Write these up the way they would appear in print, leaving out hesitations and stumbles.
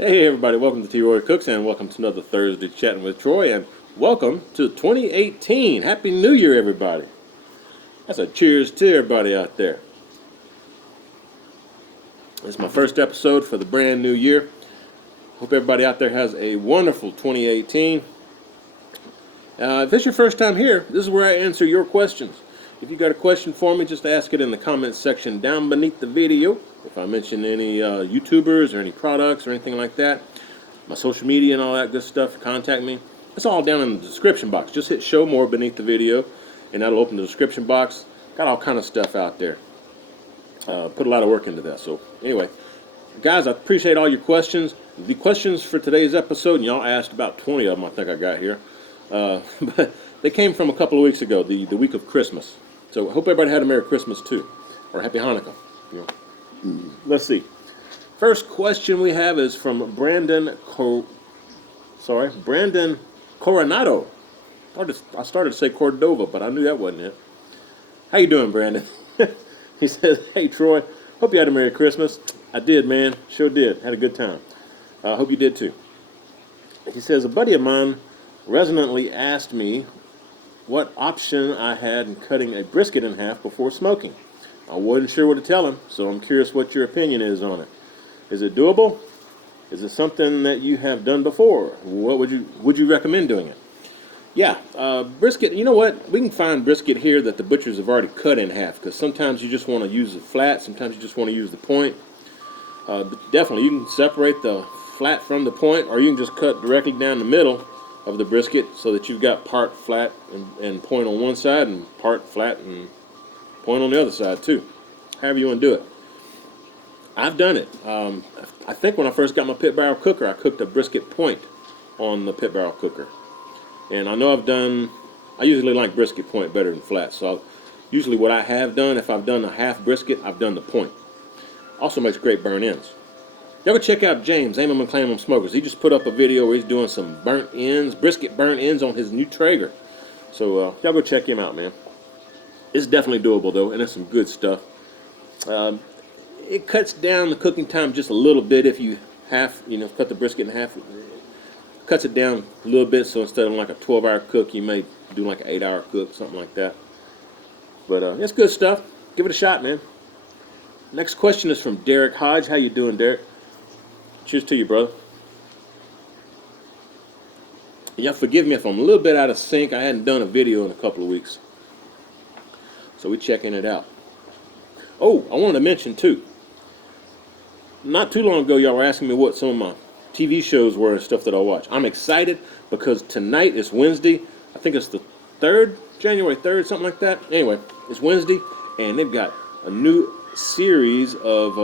Hey everybody, welcome to T. Roy Cooks and welcome to another Thursday Chatting with Troy and welcome to 2018. Happy New Year everybody. That's a cheers to everybody out there. This is my first episode for the brand new year. Hope everybody out there has a wonderful 2018. If it's your first time here, this is where I answer your questions. If you got a question for me, just ask it in the comments section down beneath the video. If I mention any YouTubers or any products or anything like that, my social media and all that good stuff, contact me. It's all down in the description box. Just hit show more beneath the video and that'll open the description box. Got all kind of stuff out there. Put a lot of work into that. So anyway, guys, I appreciate all your questions. The questions for today's episode, and y'all asked about 20 of them I think I got here. But they came from a couple of weeks ago, the week of Christmas. So I hope everybody had a Merry Christmas too, or Happy Hanukkah. You know. Let's see. First question we have is from Brandon Coronado. I started to say Cordova, but I knew that wasn't it. How you doing, Brandon? He says, "Hey Troy, hope you had a Merry Christmas." I did, man. Sure did. Had a good time. Hope you did too. He says, "A buddy of mine resonantly asked me what option I had in cutting a brisket in half before smoking. I wasn't sure what to tell him, so I'm curious what your opinion is on it. Is it doable? Is it something that you have done before? What would you recommend doing it?" Yeah, brisket, you know what? We can find brisket here that the butchers have already cut in half, because sometimes you just want to use the flat, sometimes you just want to use the point. But definitely, you can separate the flat from the point, or you can just cut directly down the middle of the brisket so that you've got part flat and point on one side and part flat and point on the other side too. However you want to do it. I've done it. I think when I first got my pit barrel cooker, I cooked a brisket point on the pit barrel cooker. And I know I usually like brisket point better than flat. So usually what I have done, if I've done a half brisket, I've done the point. Also makes great burn ends. Y'all go check out James, Aim 'em and Claim 'em Smokers. He just put up a video where he's doing some burnt ends, brisket burnt ends on his new Traeger. So y'all go check him out, man. It's definitely doable though, and it's some good stuff. It cuts down the cooking time just a little bit if you cut the brisket in half. It cuts it down a little bit, so instead of like a 12-hour cook, you may do like an 8-hour cook, something like that. But it's good stuff. Give it a shot, man. Next question is from Derek Hodge. How you doing, Derek? Cheers to you, brother. Y'all forgive me if I'm a little bit out of sync. I hadn't done a video in a couple of weeks. So we're checking it out. Oh, I wanted to mention too. Not too long ago, y'all were asking me what some of my TV shows were and stuff that I watch. I'm excited because tonight is Wednesday. I think it's the 3rd, January 3rd, something like that. Anyway, it's Wednesday, and they've got a new series of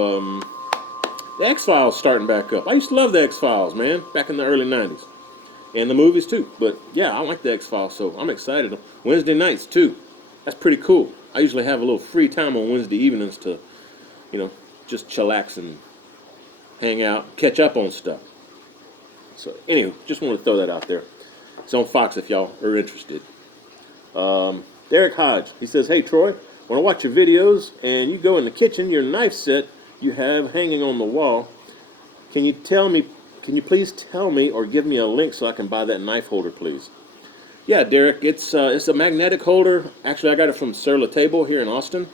the X-Files starting back up. I used to love the X-Files, man, back in the early 90s. And the movies too. But yeah, I like the X-Files, so I'm excited. Wednesday nights too. That's pretty cool. I usually have a little free time on Wednesday evenings to, just chillax and hang out, catch up on stuff. So anyway, just want to throw that out there. It's on Fox if y'all are interested. Derek Hodge, he says, "Hey Troy, when I watch your videos and you go in the kitchen, your knife set you have hanging on the wall, can you please tell me or give me a link so I can buy that knife holder, please?" Yeah, Derek, it's a magnetic holder. Actually, I got it from Sur La Table here in Austin,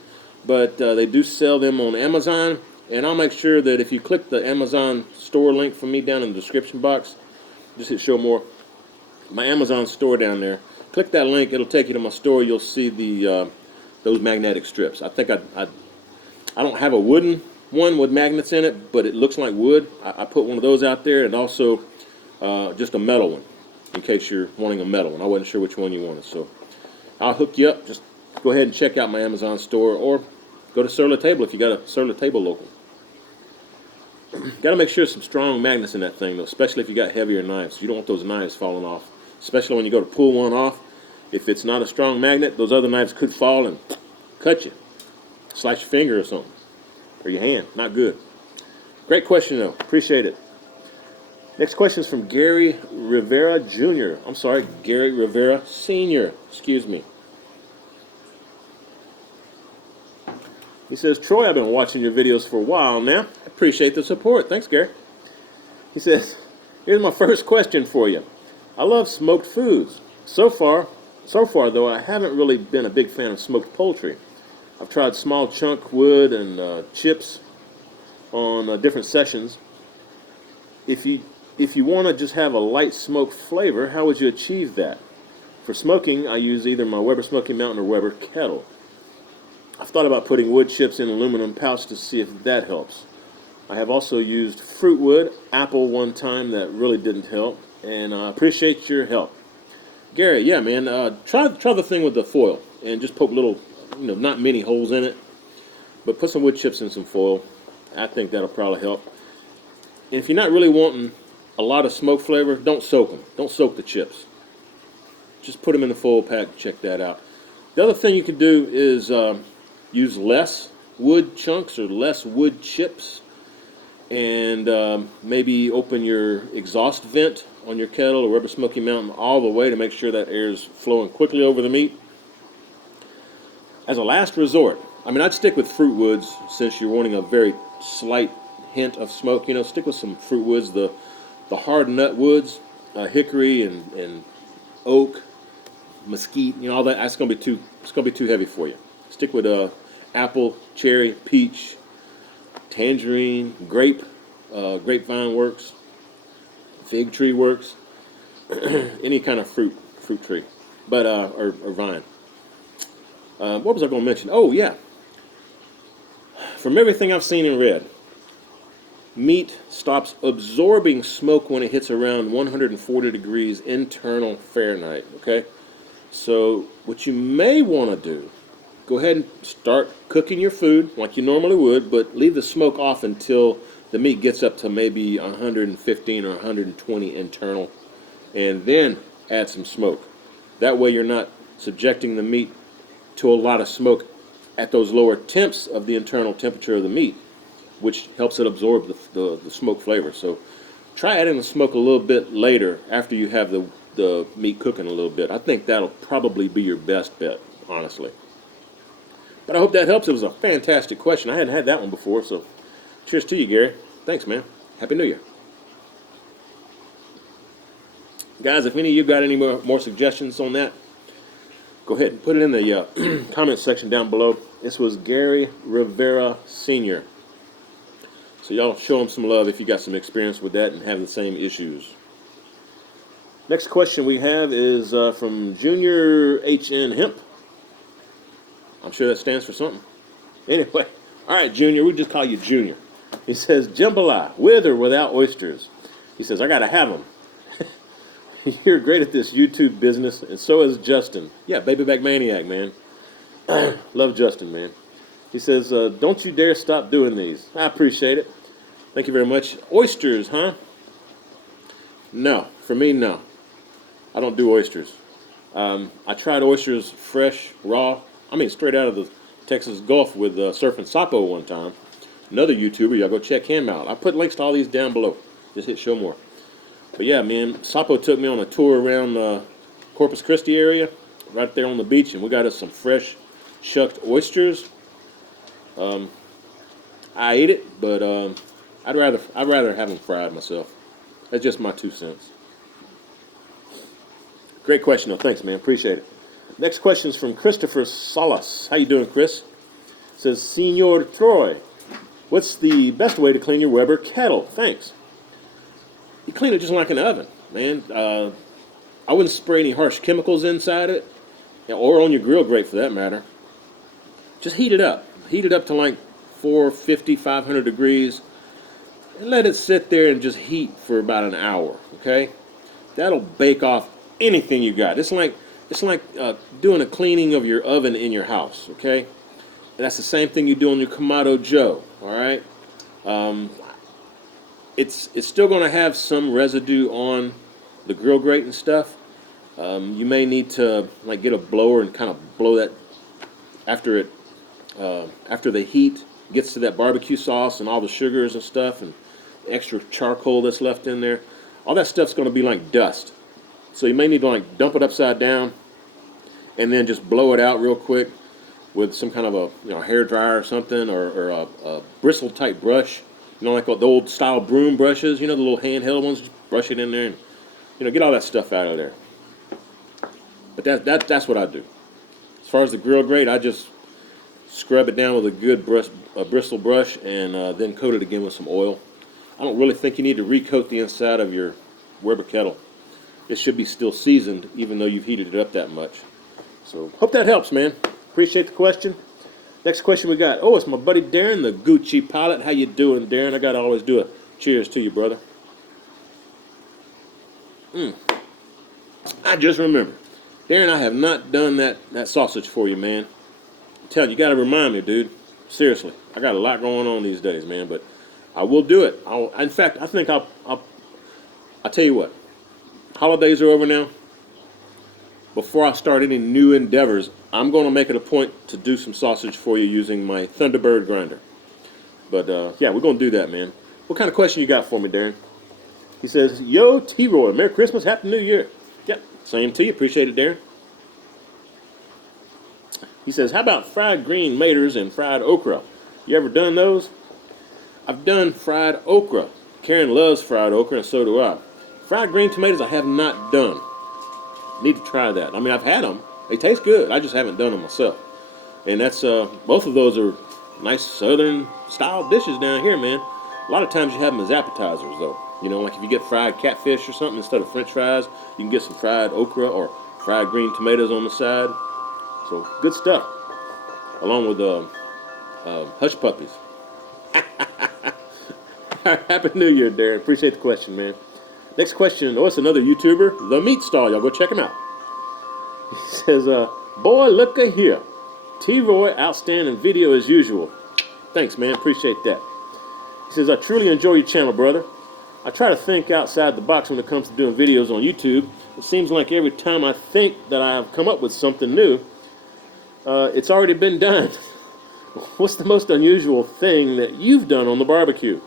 but they do sell them on Amazon, and I'll make sure that if you click the Amazon store link for me down in the description box, just hit show more, my Amazon store down there, click that link, it'll take you to my store. You'll see those magnetic strips. I think I don't have a wooden one with magnets in it, but it looks like wood. I put one of those out there, and also just a metal one, in case you're wanting a metal one. I wasn't sure which one you wanted, so I'll hook you up. Just go ahead and check out my Amazon store, or go to Sur La Table if you got a Sur La Table local. Got to make sure some strong magnets in that thing, though, especially if you got heavier knives. You don't want those knives falling off, especially when you go to pull one off. If it's not a strong magnet, those other knives could fall and cut you, slice your finger or something, or your hand. Not good. Great question, though. Appreciate it. Next question is from Gary Rivera Jr. I'm sorry, Gary Rivera Sr. Excuse me. He says, "Troy, I've been watching your videos for a while now. I appreciate the support." Thanks, Gary. He says, here's my first question for you. I love smoked foods. So far though, I haven't really been a big fan of smoked poultry. I've tried small chunk wood and chips on different sessions. If you want to just have a light smoked flavor, how would you achieve that? For smoking, I use either my Weber Smoky Mountain or Weber Kettle. I've thought about putting wood chips in an aluminum pouch to see if that helps. I have also used fruit wood, apple one time that really didn't help, and I appreciate your help. Gary, yeah, man, try the thing with the foil and just poke little, not many holes in it, but put some wood chips in some foil. I think that'll probably help. And if you're not really wanting a lot of smoke flavor, don't soak them. Don't soak the chips. Just put them in the foil pack. Check that out. The other thing you can do is use less wood chunks or less wood chips, and maybe open your exhaust vent on your kettle or Weber Smoky Mountain all the way to make sure that air is flowing quickly over the meat. As a last resort, I'd stick with fruit woods since you're wanting a very slight hint of smoke. Stick with some fruit woods, the hard nut woods, hickory and oak, mesquite, all that. It's gonna be too heavy for you. Stick with apple, cherry, peach, tangerine, grape, grapevine works, fig tree works, any kind of fruit tree, but or vine. What was I going to mention? Oh yeah, from everything I've seen and read, meat stops absorbing smoke when it hits around 140 degrees internal Fahrenheit. Okay, so what you may want to do, go ahead and start cooking your food like you normally would, but leave the smoke off until the meat gets up to maybe 115 or 120 internal, and then add some smoke. That way you're not subjecting the meat to a lot of smoke at those lower temps of the internal temperature of the meat, which helps it absorb the smoke flavor. So try adding the smoke a little bit later after you have the meat cooking a little bit. I think that'll probably be your best bet, honestly. But I hope that helps. It was a fantastic question. I hadn't had that one before, so cheers to you, Gary. Thanks, man. Happy New Year. Guys, if any of you got any more suggestions on that, go ahead and put it in the comment section down below. This was Gary Rivera Sr. So y'all show him some love if you got some experience with that and have the same issues. Next question we have is from Junior HN Hemp. I'm sure that stands for something. Anyway, all right, Junior, we just call you Junior. He says, Jambalaya, with or without oysters? He says, I got to have them. You're great at this YouTube business, and so is Justin. Yeah, Baby Back Maniac, man. Love Justin, man. He says, don't you dare stop doing these. I appreciate it. Thank you very much. Oysters, huh? No. For me, no. I don't do oysters. I tried oysters fresh, raw. Straight out of the Texas Gulf with Surfing Sapo one time. Another YouTuber, y'all go check him out. I put links to all these down below. Just hit show more. But yeah, man, Sapo took me on a tour around the Corpus Christi area, right there on the beach, and we got us some fresh shucked oysters. I ate it, but I'd rather have them fried myself. That's just my 2 cents. Great question, though. Thanks, man. Appreciate it. Next question is from Christopher Salas. How you doing, Chris? It says, Senor Troy, what's the best way to clean your Weber Kettle? Thanks. You clean it just like an oven, man. I wouldn't spray any harsh chemicals inside it, or on your grill grate for that matter. Just heat it up. Heat it up to like 450, 500 degrees, and let it sit there and just heat for about an hour, okay? That'll bake off anything you got. It's like doing a cleaning of your oven in your house, okay? And that's the same thing you do on your Kamado Joe, all right? It's still going to have some residue on the grill grate and stuff. You may need to get a blower and kind of blow that after the heat gets to that barbecue sauce and all the sugars and stuff and extra charcoal that's left in there. All that stuff's going to be like dust. So you may need to dump it upside down and then just blow it out real quick with some kind of a hair dryer or something, or a bristle type brush. You know, like the old style broom brushes, you know, the little handheld ones, just brush it in there and, you know, get all that stuff out of there. But that's what I do. As far as the grill grate, I just scrub it down with a good bristle brush and then coat it again with some oil. I don't really think you need to recoat the inside of your Weber Kettle. It should be still seasoned even though you've heated it up that much. So hope that helps, man. Appreciate the question. Next question we got. Oh, it's my buddy Darren, the Gucci pilot. How you doing, Darren? I got to always do a cheers to you, brother. I just remembered. Darren, I have not done that sausage for you, man. I'm telling you, got to remind me, dude. Seriously. I got a lot going on these days, man, but I will do it. In fact, I think I'll tell you what. Holidays are over now. Before I start any new endeavors, I'm going to make it a point to do some sausage for you using my Thunderbird grinder. But, yeah, we're going to do that, man. What kind of question you got for me, Darren? He says, yo, T-Roy, Merry Christmas, Happy New Year. Yep, same to you. Appreciate it, Darren. He says, how about fried green maters and fried okra? You ever done those? I've done fried okra. Karen loves fried okra, and so do I. Fried green tomatoes I have not done. Need to try that. I mean, I've had them. They taste good. I just haven't done them myself. And that's both of those are nice southern style dishes down here, man. A lot of times you have them as appetizers, though. You know, like if you get fried catfish or something instead of French fries, you can get some fried okra or fried green tomatoes on the side. So good stuff. Along with hush puppies. Happy New Year, Darren. Appreciate the question, man. Next question. Oh, it's another YouTuber, The Meat Stall. Y'all go check him out. He says, boy, look-a here. T-Roy, outstanding video as usual. Thanks, man. Appreciate that. He says, I truly enjoy your channel, brother. I try to think outside the box when it comes to doing videos on YouTube. It seems like every time I think that I've come up with something new, it's already been done. What's the most unusual thing that you've done on the barbecue?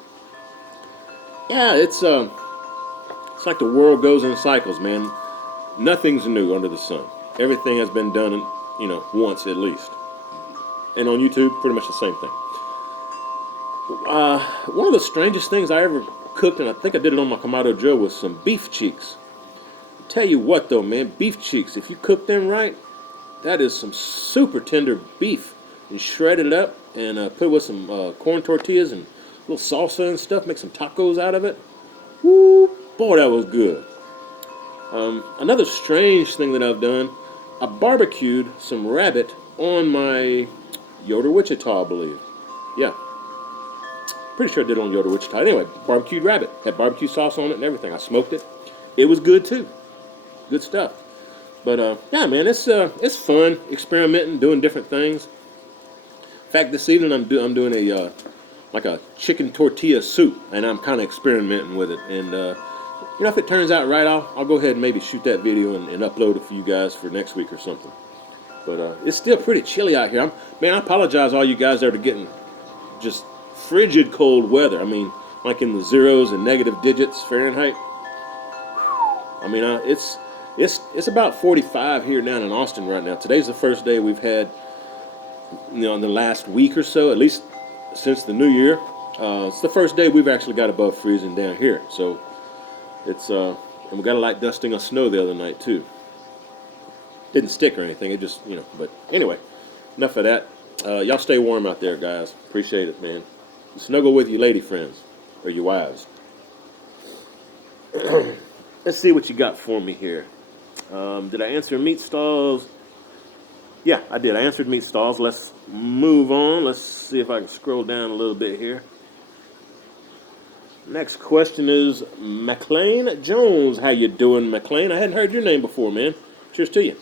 Yeah, it's like the world goes in cycles, man. Nothing's new under the sun. Everything has been done, once at least. And on YouTube, pretty much the same thing. One of the strangest things I ever cooked, and I think I did it on my Kamado Joe, was some beef cheeks. I'll tell you what, though, man, beef cheeks, if you cook them right, that is some super tender beef. You shred it up and put it with some corn tortillas and a little salsa and stuff, make some tacos out of it. Woo, boy, that was good. Another strange thing that I've done, I barbecued some rabbit on my Yoder Wichita, I believe. Yeah. Pretty sure I did it on Yoder Wichita. Anyway, barbecued rabbit. Had barbecue sauce on it and everything. I smoked it. It was good, too. Good stuff. But, yeah, man, it's fun experimenting, doing different things. In fact, this evening I'm doing a chicken tortilla soup, and I'm kind of experimenting with it. And if it turns out right, I'll go ahead and maybe shoot that video and upload it for you guys for next week or something. But it's still pretty chilly out here. I apologize all you guys that are getting just frigid cold weather. I mean, like in the zeros and negative digits Fahrenheit. I mean, it's about 45 here down in Austin right now. Today's the first day we've had, in the last week or so, at least since the new year. It's the first day we've actually got above freezing down here. So it's and we got a light dusting of snow the other night too. Didn't stick or anything. It just But anyway, enough of that. Y'all stay warm out there, guys. Appreciate it, man. Snuggle with your lady friends or your wives. Let's see what you got for me here. Did I answer meat stalls? Yeah, I did. I answered meat stalls. Let's move on. Let's see if I can scroll down a little bit here. Next question is McLean Jones. How you doing, McLean? I hadn't heard your name before, man. Cheers to you.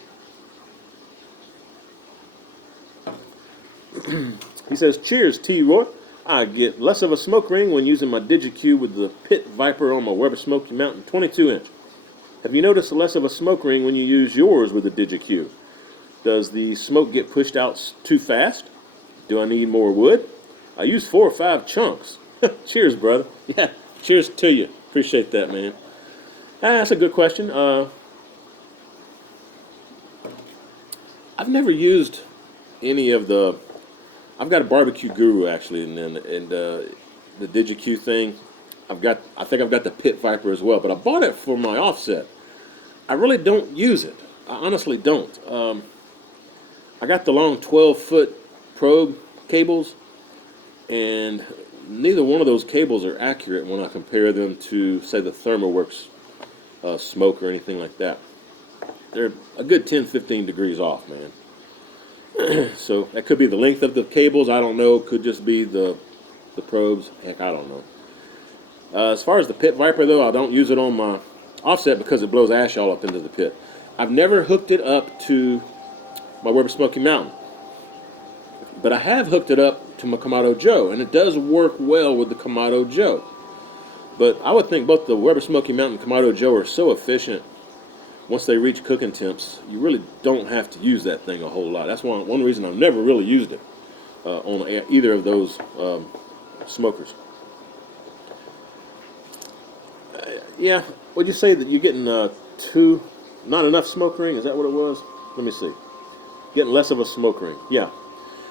He says, cheers, T-Roy. I get less of a smoke ring when using my DigiQ with the Pit Viper on my Weber Smoky Mountain 22-inch. Have you noticed less of a smoke ring when you use yours with the DigiQ? Does the smoke get pushed out too fast? Do I need more wood? I use 4 or 5 chunks. Cheers, brother. Yeah, cheers to you. Appreciate that, man. That's a good question. I've never used any of the... I've got a barbecue guru, actually, and the DigiQ thing. I think I've got the Pit Viper as well, but I bought it for my offset. I really don't use it. I honestly don't. I got the long 12-foot probe cables, and neither one of those cables are accurate when I compare them to, say, the ThermoWorks smoke or anything like that. They're a good 10-15 degrees off, man. So that could be the length of the cables. I don't know. Could just be the probes. Heck, I don't know. As far as the Pit Viper, though, I don't use it on my offset because it blows ash all up into the pit. I've never hooked it up to my Weber Smoky Mountain, but I have hooked it up to my Kamado Joe, and it does work well with the Kamado Joe. But I would think both the Weber Smoky Mountain and Kamado Joe are so efficient. Once they reach cooking temps, you really don't have to use that thing a whole lot. That's one reason I've never really used it on either of those smokers. Yeah, would you say that you're getting not enough smoke ring? Is that what it was? Let me see. Getting less of a smoke ring. Yeah,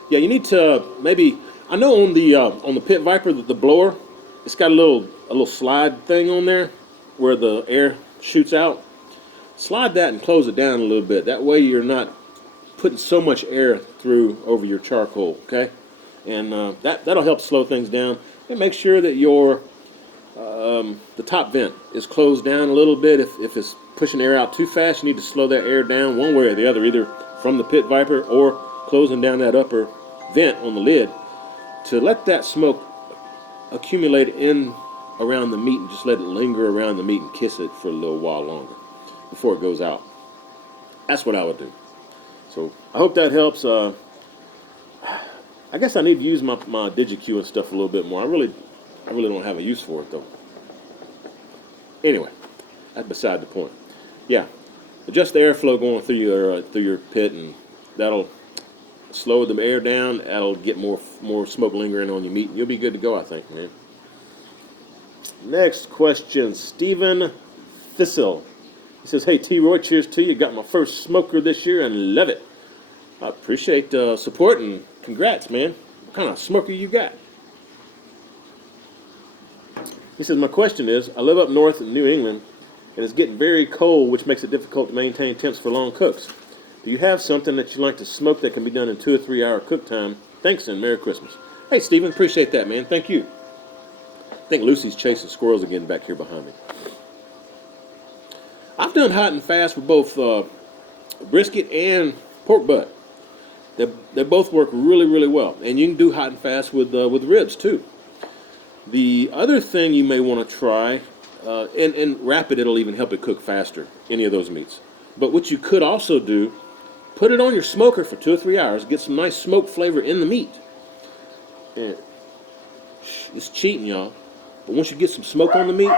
you need to maybe. I know on the Pit Viper, the blower, it's got a little slide thing on there where the air shoots out. Slide that and close it down a little bit. That way you're not putting so much air through over your charcoal. Okay, and that'll help slow things down. And make sure that your the top vent is closed down a little bit. If it's pushing air out too fast, you need to slow that air down one way or the other, either from the Pit Viper or closing down that upper vent on the lid to let that smoke accumulate in around the meat and just let it linger around the meat and kiss it for a little while longer before it goes out. That's what I would do. So I hope that helps. I guess I need to use my DigiQ and stuff a little bit more. I really don't have a use for it though. Anyway, that's beside the point. Yeah, adjust the airflow going through your pit, and that'll slow the air down. That'll get more smoke lingering on your meat. You'll be good to go, I think, man. Next question, Stephen Thistle. He says, "Hey T-Roy, cheers to you. Got my first smoker this year and love it. I appreciate the support and congrats, man. What kind of smoker you got?" He says, "My question is, I live up north in New England, and it's getting very cold, which makes it difficult to maintain temps for long cooks. Do you have something that you like to smoke that can be done in 2 or 3 hour cook time? Thanks and Merry Christmas." Hey, Stephen, appreciate that, man. Thank you. I think Lucy's chasing squirrels again back here behind me. I've done hot and fast with both brisket and pork butt. They both work really, really well, and you can do hot and fast with ribs too. The other thing you may want to try, and rapid, it'll even help it cook faster, any of those meats. But what you could also do, put it on your smoker for 2 or 3 hours, get some nice smoke flavor in the meat. And it's cheating, y'all. But once you get some smoke on the meat,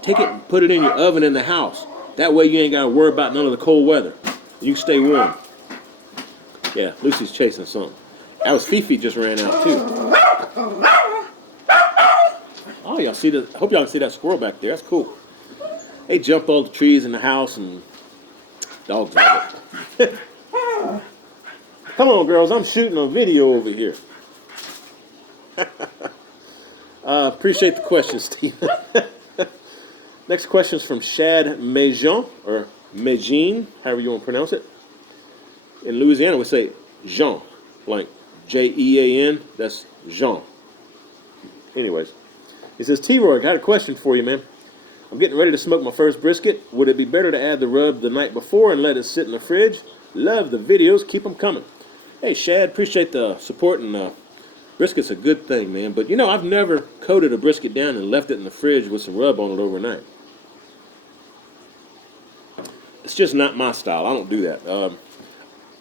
take it and put it in your oven in the house. That way you ain't got to worry about none of the cold weather. You can stay warm. Yeah, Lucy's chasing something. That was Fifi just ran out too. Oh, y'all see that? I hope y'all can see that squirrel back there. That's cool. They jump all the trees in the house and dogs love it. Come on, girls. I'm shooting a video over here. Appreciate the question, Steve. Next question is from Shad Mejean, or Megine, however you want to pronounce it. In Louisiana, we say Jean, like Jean. That's Jean. Anyways, he says, "T-Roy, I got a question for you, man. I'm getting ready to smoke my first brisket. Would it be better to add the rub the night before and let it sit in the fridge? Love the videos. Keep them coming." Hey, Shad, appreciate the support, and brisket's a good thing, man. But, you know, I've never coated a brisket down and left it in the fridge with some rub on it overnight. It's just not my style. I don't do that.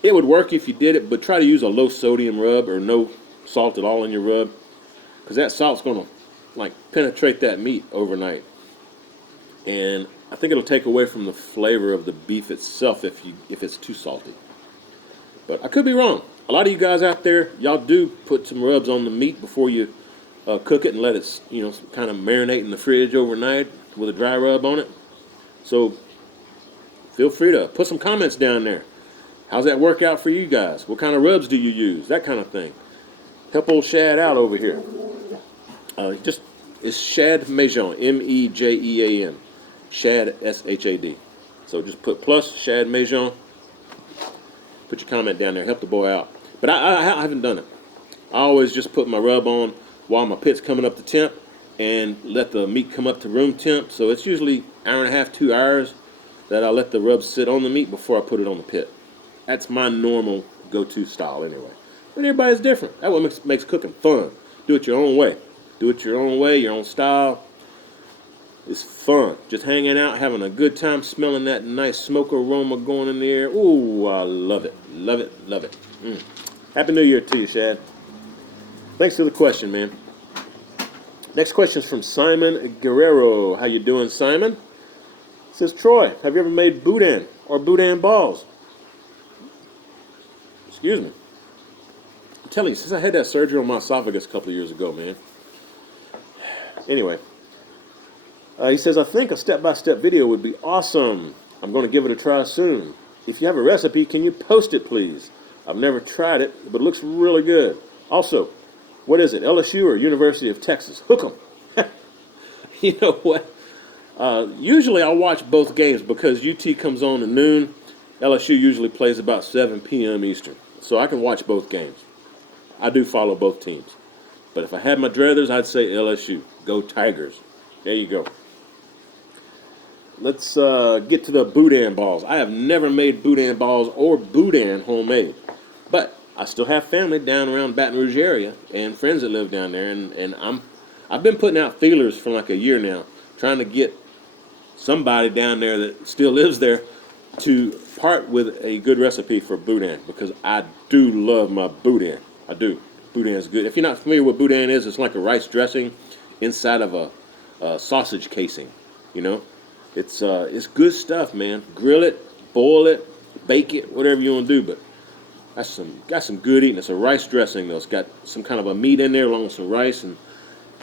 It would work if you did it, but try to use a low sodium rub or no salt at all in your rub, because that salt's going to, like, penetrate that meat overnight. And I think it'll take away from the flavor of the beef itself if it's too salty. But I could be wrong. A lot of you guys out there, y'all do put some rubs on the meat before you cook it and let it, you know, kind of marinate in the fridge overnight with a dry rub on it. So feel free to put some comments down there. How's that work out for you guys? What kind of rubs do you use? That kind of thing. Help old Shad out over here. Just it's shad Mejon, Mejean, shad Shad. So just put plus shad Mejon. Put your comment down there. Help the boy out. But I haven't done it. I always just put my rub on while my pit's coming up to temp and let the meat come up to room temp. So it's usually hour and a half, 2 hours that I let the rub sit on the meat before I put it on the pit. That's my normal go-to style anyway. But everybody's different. That's what makes cooking fun. Do it your own way. Do it your own way, your own style. It's fun. Just hanging out, having a good time, smelling that nice smoke aroma going in the air. Ooh, I love it. Love it, love it. Happy New Year to you, Shad. Thanks for the question, man. Next question is from Simon Guerrero. How you doing, Simon? It says, Troy, have you ever made boudin or boudin balls? Excuse me. I'm telling you, since I had that surgery on my esophagus a couple of years ago, man. Anyway. He says, I think a step-by-step video would be awesome. I'm going to give it a try soon. If you have a recipe, can you post it, please? I've never tried it, but it looks really good. Also, what is it, LSU or University of Texas? Hook 'em. You know what? Usually I watch both games because UT comes on at noon. LSU usually plays about 7 p.m. Eastern. So I can watch both games. I do follow both teams. But if I had my druthers, I'd say LSU. Go Tigers. There you go. Let's get to the boudin balls. I have never made boudin balls or boudin homemade. But I still have family down around Baton Rouge area and friends that live down there. And I've been putting out feelers for like a year now, trying to get somebody down there that still lives there to part with a good recipe for boudin, because I do love my boudin. I do. Boudin is good. If you're not familiar with boudin is, it's like a rice dressing inside of a sausage casing. You know, it's good stuff, man. Grill it, boil it, bake it, whatever you want to do. But that's got some good eating. It's a rice dressing though. It's got some kind of a meat in there along with some rice, and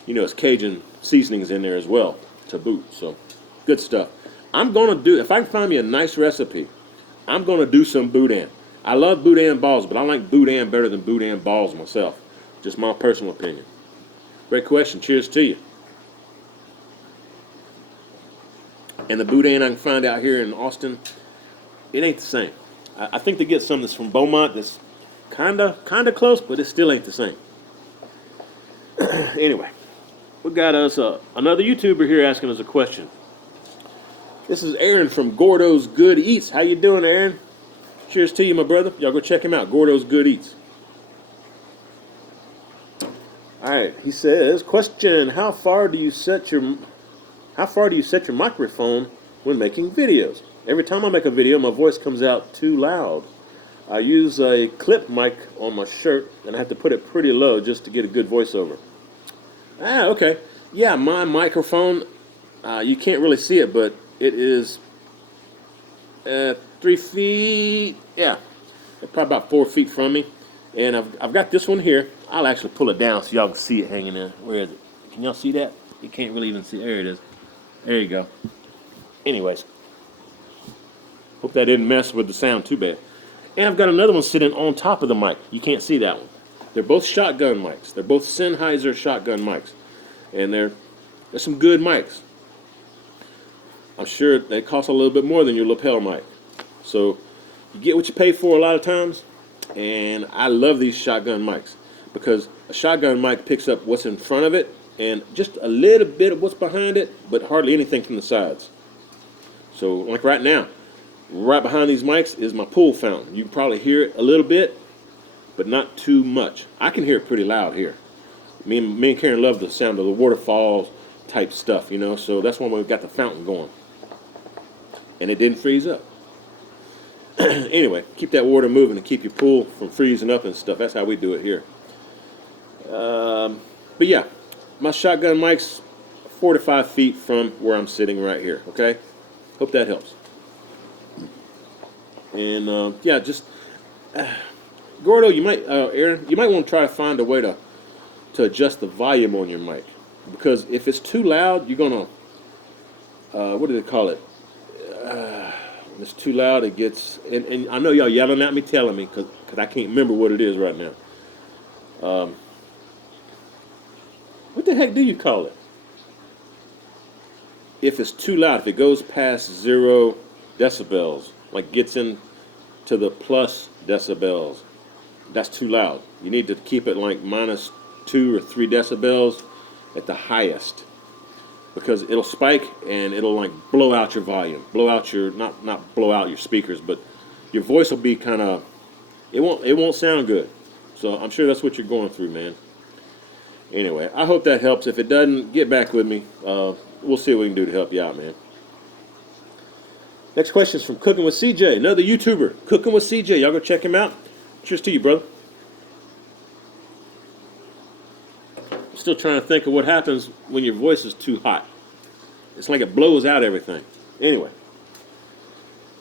you know, it's Cajun seasonings in there as well to boot. So good stuff. I'm gonna do, if I can find me a nice recipe, I'm gonna do some boudin. I love boudin balls, but I like boudin better than boudin balls myself. Just my personal opinion. Great question. Cheers to you. And the boudin I can find out here in Austin, it ain't the same. I think they get some that's from Beaumont that's kinda close, but it still ain't the same. Anyway, we got us another YouTuber here asking us a question. This is Aaron from Gordo's Good Eats. How you doing, Aaron? Cheers to you, my brother. Y'all go check him out. Gordo's Good Eats. All right. He says, question: How far do you set your microphone when making videos? Every time I make a video, my voice comes out too loud. I use a clip mic on my shirt, and I have to put it pretty low just to get a good voiceover. Ah, okay. Yeah, my microphone, you can't really see it, but it is 3 feet, yeah, probably about 4 feet from me. And I've got this one here. I'll actually pull it down so y'all can see it hanging in. Where is it? Can y'all see that? You can't really even see. There it is. There you go. Anyways, hope that didn't mess with the sound too bad. And I've got another one sitting on top of the mic. You can't see that one. They're both shotgun mics. They're both Sennheiser shotgun mics. And they're some good mics. I'm sure they cost a little bit more than your lapel mic. So you get what you pay for a lot of times. And I love these shotgun mics because a shotgun mic picks up what's in front of it and just a little bit of what's behind it, but hardly anything from the sides. So like right now, right behind these mics is my pool fountain. You can probably hear it a little bit, but not too much. I can hear it pretty loud here. Me and Karen love the sound of the waterfalls type stuff, you know, so that's why we've got the fountain going. And it didn't freeze up. Anyway, keep that water moving and keep your pool from freezing up and stuff. That's how we do it here. But yeah, my shotgun mic's 4 to 5 feet from where I'm sitting right here, okay? Hope that helps. And yeah, just Gordo, you might Aaron, you might want to try to find a way to adjust the volume on your mic, because if it's too loud, you're gonna what do they call it? When it's too loud, it gets, and I know y'all yelling at me, telling me, because I can't remember what it is right now. What the heck do you call it? If it's too loud, if it goes past 0 decibels, like gets into the plus decibels, that's too loud. You need to keep it like -2 or 3 decibels at the highest, because it'll spike and it'll like blow out your volume, blow out your not blow out your speakers, but your voice will be kind of, it won't sound good. So I'm sure that's what you're going through, man. Anyway, I hope that helps. If it doesn't, get back with me. We'll see what we can do to help you out, man. Next question is from Cooking with CJ, another YouTuber, Cooking with CJ. Y'all go check him out. Cheers to you, brother. I'm still trying to think of what happens when your voice is too hot. It's like it blows out everything. Anyway,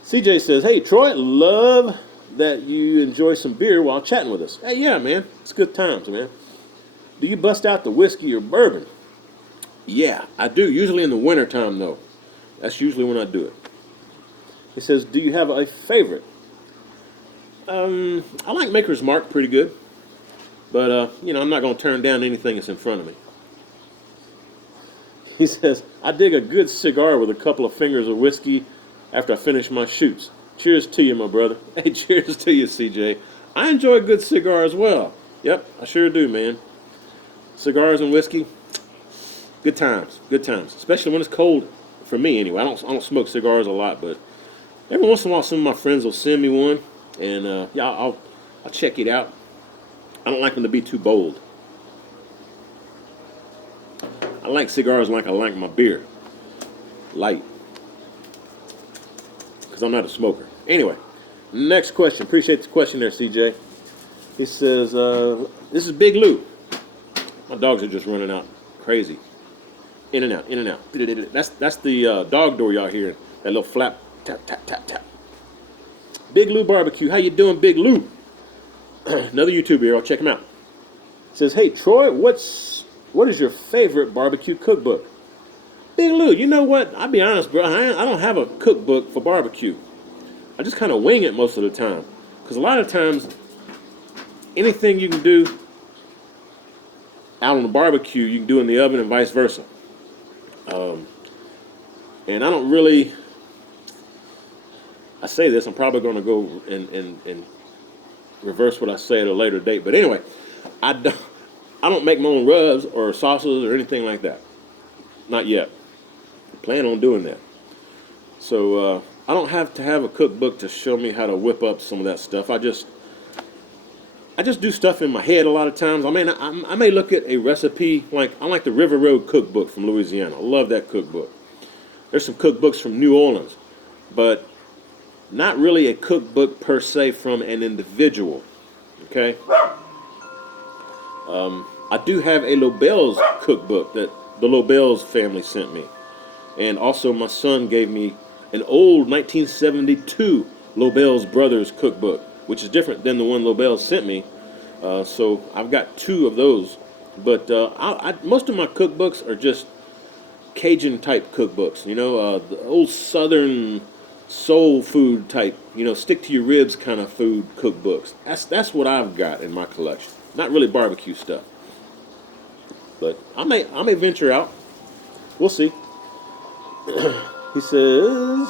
CJ says, hey, Troy, love that you enjoy some beer while chatting with us. Hey, yeah, man. It's good times, man. Do you bust out the whiskey or bourbon? Yeah, I do. Usually in the wintertime, though. That's usually when I do it. He says, do you have a favorite? I like Maker's Mark pretty good. But, I'm not going to turn down anything that's in front of me. He says, I dig a good cigar with a couple of fingers of whiskey after I finish my shoots. Cheers to you, my brother. Hey, cheers to you, CJ. I enjoy a good cigar as well. Yep, I sure do, man. Cigars and whiskey, good times, especially when it's cold. For me, anyway. I don't smoke cigars a lot, but every once in a while, some of my friends will send me one, and I'll check it out. I don't like them to be too bold. I like cigars like I like my beer, light, because I'm not a smoker. Anyway, next question. Appreciate the question there, CJ. He says, this is Big Lou. My dogs are just running out crazy. In and out, in and out. That's the dog door y'all hear. That little flap, tap, tap, tap, tap. Big Lou Barbecue. How you doing, Big Lou? Another YouTuber here. I'll check him out. Says, hey, Troy, what is your favorite barbecue cookbook? Big Lou, you know what? I'll be honest, bro. I don't have a cookbook for barbecue. I just kind of wing it most of the time. Because a lot of times, anything you can do out on the barbecue, you can do in the oven and vice versa. And I don't really, I say this, I'm probably going to go and reverse what I say at a later date. But anyway, I don't make my own rubs or sauces or anything like that. Not yet. I plan on doing that. So I don't have to have a cookbook to show me how to whip up some of that stuff. I just do stuff in my head a lot of times. I mean, I may look at a recipe, like I like the River Road cookbook from Louisiana. I love that cookbook. There's some cookbooks from New Orleans, but not really a cookbook per se from an individual, okay? I do have a Lobel's cookbook that the Lobel's family sent me. And also my son gave me an old 1972 Lobel's Brothers cookbook, which is different than the one Lobel sent me. So I've got 2 of those. But most of my cookbooks are just Cajun type cookbooks, the old Southern soul food type, stick to your ribs kind of food cookbooks. That's what I've got in my collection. Not really barbecue stuff. But I may venture out. We'll see. He says,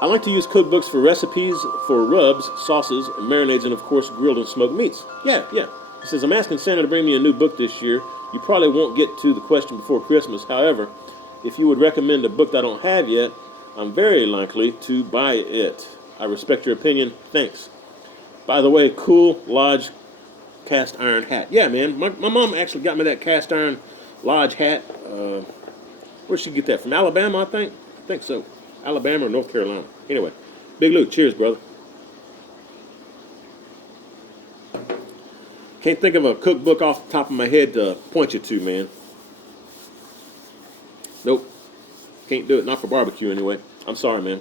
I like to use cookbooks for recipes for rubs, sauces, marinades, and of course grilled and smoked meats. Yeah. He says, I'm asking Santa to bring me a new book this year. You probably won't get to the question before Christmas. However, if you would recommend a book that I don't have yet, I'm very likely to buy it. I respect your opinion. Thanks. By the way, cool Lodge cast iron hat. Yeah, man. My mom actually got me that cast iron Lodge hat. Where'd she get that? From Alabama, I think? I think so. Alabama or North Carolina. Anyway, Big Lou, cheers, brother. Can't think of a cookbook off the top of my head to point you to, man. Nope. Can't do it. Not for barbecue, anyway. I'm sorry, man.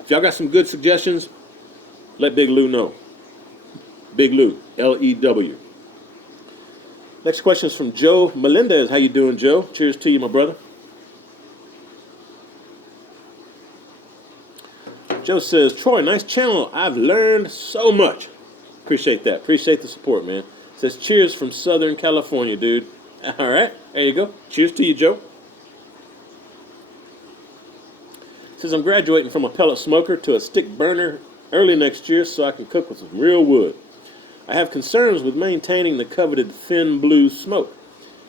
If y'all got some good suggestions, let Big Lou know. Big Lou, L-E-W. Next question is from Joe Melendez. How you doing, Joe? Cheers to you, my brother. Joe says, Troy, nice channel. I've learned so much. Appreciate that. Appreciate the support, man. Says, cheers from Southern California, dude. All right, there you go. Cheers to you, Joe. Says I'm graduating from a pellet smoker to a stick burner early next year so I can cook with some real wood. I have concerns with maintaining the coveted thin blue smoke.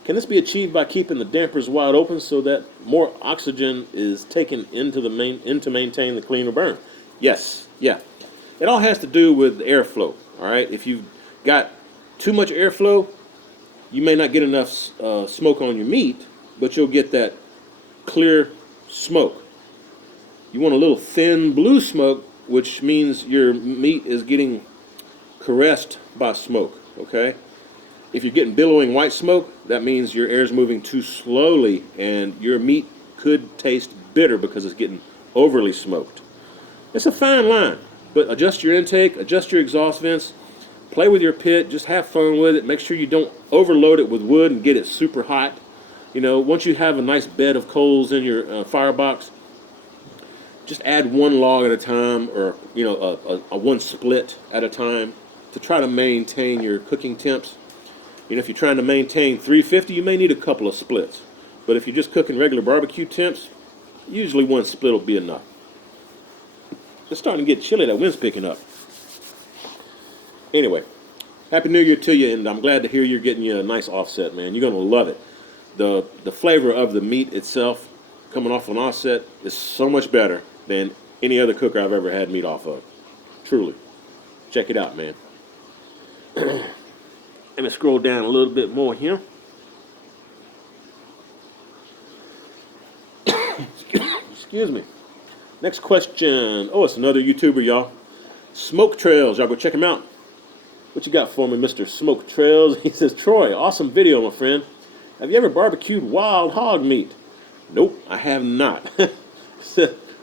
Can this be achieved by keeping the dampers wide open so that more oxygen is taken into maintain the cleaner burn? Yes, yeah. It all has to do with airflow. All right, if you've got too much airflow, you may not get enough smoke on your meat, but you'll get that clear smoke. You want a little thin blue smoke, which means your meat is getting caressed by smoke, okay? If you're getting billowing white smoke, that means your air is moving too slowly and your meat could taste bitter because it's getting overly smoked. It's a fine line, but adjust your intake, adjust your exhaust vents, play with your pit, just have fun with it. Make sure you don't overload it with wood and get it super hot. You know, once you have a nice bed of coals in your firebox, just add one log at a time, or you know, a one split at a time to try to maintain your cooking temps. You know, if you're trying to maintain 350, you may need a couple of splits. But if you're just cooking regular barbecue temps, usually one split will be enough. It's starting to get chilly. That wind's picking up. Anyway, Happy New Year to you, and I'm glad to hear you're getting you a nice offset, man. You're going to love it. The flavor of the meat itself coming off an offset is so much better than any other cooker I've ever had meat off of. Truly. Check it out, man. Let me scroll down a little bit more here. Excuse me. Next question. Oh, it's another YouTuber, y'all. Smoke Trails. Y'all go check him out. What you got for me, Mr. Smoke Trails? He says, Troy, awesome video, my friend. Have you ever barbecued wild hog meat? Nope, I have not.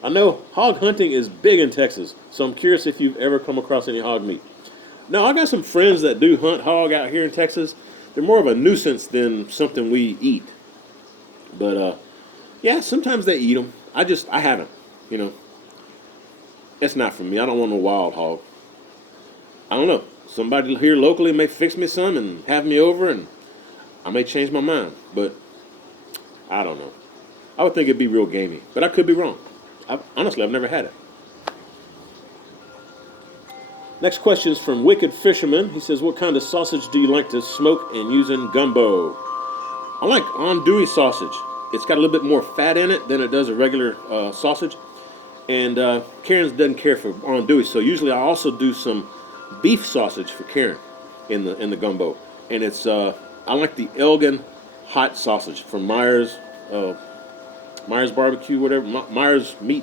I know hog hunting is big in Texas, so I'm curious if you've ever come across any hog meat. No, I got some friends that do hunt hog out here in Texas. They're more of a nuisance than something we eat. But, yeah, sometimes they eat them. I haven't, you know. It's not for me. I don't want no wild hog. I don't know. Somebody here locally may fix me some and have me over, and I may change my mind. But I don't know. I would think it'd be real gamey, but I could be wrong. Honestly, I've never had it. Next question is from Wicked Fisherman. He says, what kind of sausage do you like to smoke and use in gumbo? I like andouille sausage. It's got a little bit more fat in it than it does a regular sausage. And Karen doesn't care for andouille, so usually I also do some beef sausage for Karen in the gumbo. And it's I like the Elgin hot sausage from Myers Barbecue, whatever, Myers Meat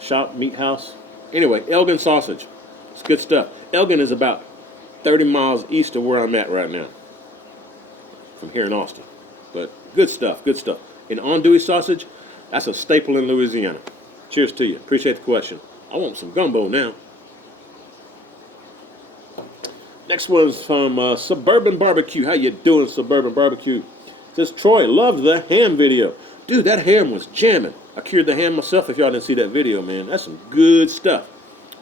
Shop, Meat House. Anyway, Elgin sausage. It's good stuff. Elgin is about 30 miles east of where I'm at right now, from here in Austin. But good stuff, good stuff. And andouille sausage, that's a staple in Louisiana. Cheers to you. Appreciate the question. I want some gumbo now. Next one's from Suburban Barbecue. How you doing, Suburban Barbecue? It says, Troy, loved the ham video. Dude, that ham was jamming. I cured the ham myself if y'all didn't see that video, man. That's some good stuff.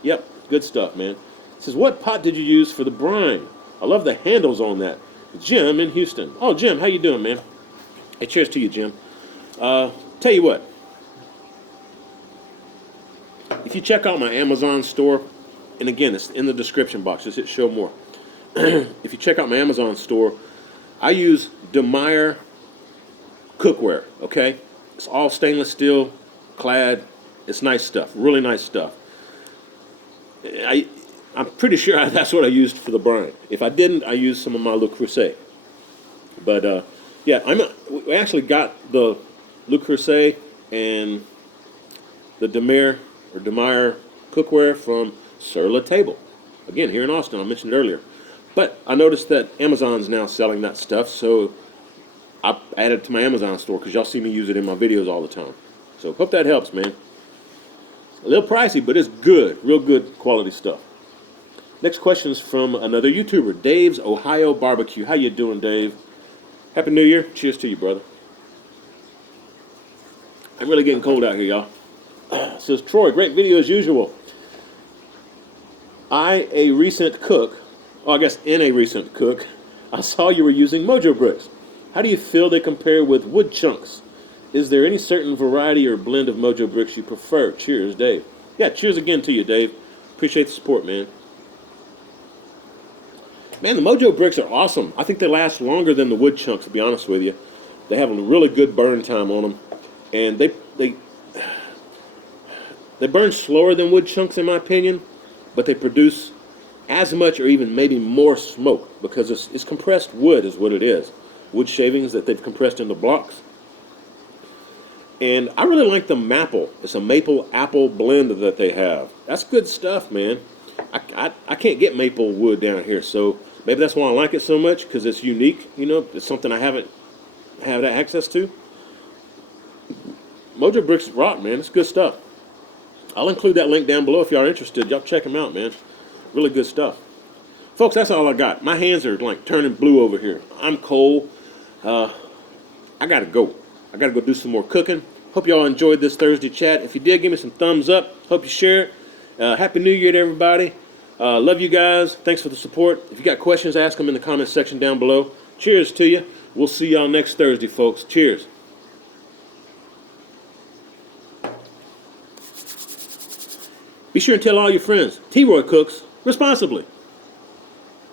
Yep, good stuff, man. It says, what pot did you use for the brine? I love the handles on that. Jim in Houston. Oh, Jim, how you doing, man? Hey, cheers to you, Jim. Tell you what. If you check out my Amazon store, and again, it's in the description box. Just hit show more. If you check out my Amazon store, I use DeMeyer cookware, okay? It's all stainless steel, clad. It's nice stuff, really nice stuff. I'm pretty sure that's what I used for the brine. If I didn't, I used some of my Le Creuset. But, yeah, we actually got the Le Creuset and the DeMeyer cookware from Sur La Table. Again, here in Austin, I mentioned earlier. But I noticed that Amazon's now selling that stuff, so I added it to my Amazon store because y'all see me use it in my videos all the time. So hope that helps, man. A little pricey, but it's good. Real good quality stuff. Next question is from another YouTuber, Dave's Ohio Barbecue. How you doing, Dave? Happy New Year. Cheers to you, brother. I'm really getting cold out here, y'all. Says, Troy, great video as usual. in a recent cook, I saw you were using MojoBricks. How do you feel they compare with wood chunks? Is there any certain variety or blend of MojoBricks you prefer? Cheers, Dave. Yeah, cheers again to you, Dave. Appreciate the support, man. Man, the MojoBricks are awesome. I think they last longer than the wood chunks, to be honest with you. They have a really good burn time on them. And they burn slower than wood chunks, in my opinion, but they produce as much or even maybe more smoke because it's compressed wood is what it is. Wood shavings that they've compressed into blocks. And I really like the maple. It's a maple apple blend that they have. That's good stuff, man. I can't get maple wood down here, so maybe that's why I like it so much, because it's unique. You know, it's something I haven't had access to. MojoBricks rock, man. It's good stuff. I'll include that link down below if y'all are interested. Y'all check them out, man. Really good stuff. Folks, that's all I got. My hands are like turning blue over here. I'm cold. I gotta go. I gotta go do some more cooking. Hope y'all enjoyed this Thursday chat. If you did, give me some thumbs up. Hope you share it. Happy New Year to everybody. Love you guys. Thanks for the support. If you got questions, ask them in the comments section down below. Cheers to you. We'll see y'all next Thursday, folks. Cheers. Be sure and tell all your friends, T-Roy cooks responsibly.